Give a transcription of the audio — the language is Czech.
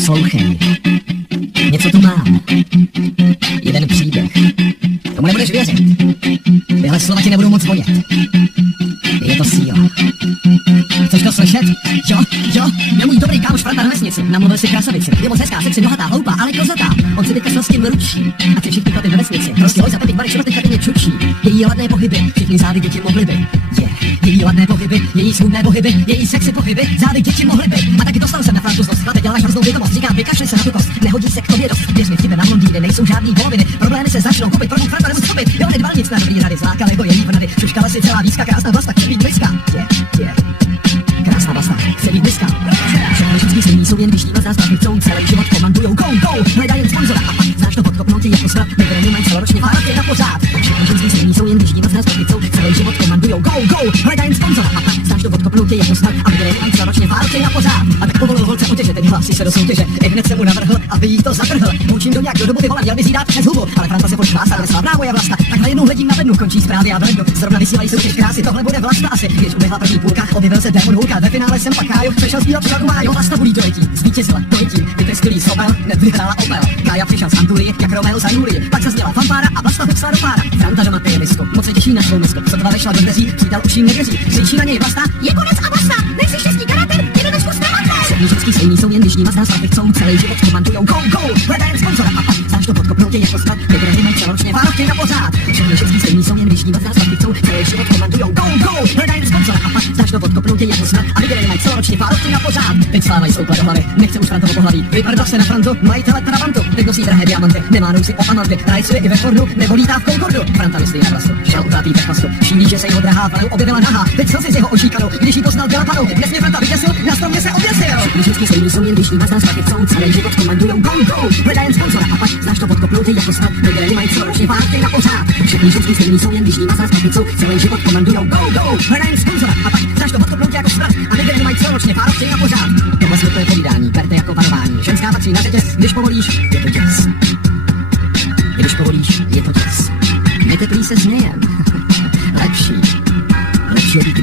Poslouchej. Něco tu mám. Jeden příběh. Tomu nebudeš věřit. Tyhle slova ti nebudou moc vonět. Je to síla. Chceš to slyšet? Jo, je můj dobrý kámoš Franta na vesnici. Namluvil si krasavici. Je moc hezká, sexy, nohatá, hloupá, ale kozatá. On si teďka s tím ručí. A ty všichni chlapi ve vesnici. Prostě loj za pepik, barek, šroty, chatyně čučí. Její ladné pohyby, všichni zády děti mohly by. Její ladné pohyby, její smutné pohyby, její sexy pohyby, zády děti mohly by. A taky dostal jsem na Frantu zlost. Chlape, děláš hroznou vědomost. Říkám, vykašli se na tu kost. Nehodí se k tobě dost. Věř mi, v tebe na blondýny nejsou žádný poloviny. Problémy se začnou kopit, proto Franta nebo stopit. Jo, nedbal nic na dobrý rady, zlákal jako její vnady. Čuškala si celá výzka, krásná vlasta, chce být blízká. Krásná vlasta, chce být blízká. Všechny všichni stejný jsou, jen když ním z nás chcou celý život komandujou. Go, hledají sponzora a pak znáš to podkopnout je jako smrt. Nebude mají celoročně fárky na pořád. Všechny všichni stejný jsou, jen když ním z nás chcou celý život komandujou. Go, hledají sponzora a pak znáš to podkopnout je jako smrt. A nebude mají celoročně fárky na pořád. A tak povolil holce otěže, teď hlásí se do soutěže. I hned se mu navrhl, aby jí to zatrhl. Učím do nějak do dobu vyvolat, měl by si dát přes hubu. Ale Franta se pošvásá, ale slabná moje vlasta. Takhle jednou hledím na bednu, končí zprávy a v lednu. Zrovna vysílají soutěž krásy, tohle bude vlasta asi. Když uběhla první půlka, objevil se démon Hulka. Ve finále jsem pak Kájo, přešel zpívat však Májo. Vlasta budí dojetí, zvítězila dojetí. Vytrskylý sobel, nevyhrála Opel. Kája přišel z Antulie, jak Romeo za Julii. Pak se zněla fanfára a Vlasta vypsala do pára. Franta doma pije visko, moc se těší na svou misku. Sotva vešla do dveří, přítel už jim nevěří. Křičí na něj Vlasta, je konec a basta. Nejsi štěstí charakter, je to zkus nematé. Všechny ženský stejný jsou, jen když ním z nás chcou celý život komandujou. Go, hledají sponzora a pak znáš to podkopnout je jako smrt. Nebude mají celoročně vánočně na pořád. Všechny ženský stejný jsou, jen když ním z nás chcou celý život komandujou. Go, hledají sponzora a pak znáš to podkopnout je jako smrt. A nebude mají celoročně vánočně na pořád. Teď slávají soupla do hlavy, nechce už Frantovo pohlaví. Vyprdal se na Frantu, majitele Trabantu. Teď nosí drahé diamanty, nemá nousy o amanty. Rajcuje i ve Fordu, nebo lítá v Concordu. Franta myslí na vlastu, šel utátý ve chvastu. Šílí, že se jeho drahá panu objevila nahá. Teď slzy z jeho očí kanou, když jí poznal děla panou. Dnes mě Franta vyděsil, na stromě se oběsil. Všechny ženský stejný jsou, jen když ním z nás chcou celý život komandujou. Go, hledají sponzora a pak znáš to podkopnout je jako smrt. Nebude mají celoročně párty na pořád. Všechny ženský stejný jsou, jen když ním z nás chcou celý život komandujou. Go, hledají sponzora a pak znáš to podkopnout je jako smrt. A nebude mají celoročně párty na pořád. Tohle je povídání, berte jako varování. Ženská patří na řetěz, když povolíš, je to děs. Když povolíš, je to děs. Neteplý se smějem. Lepší je být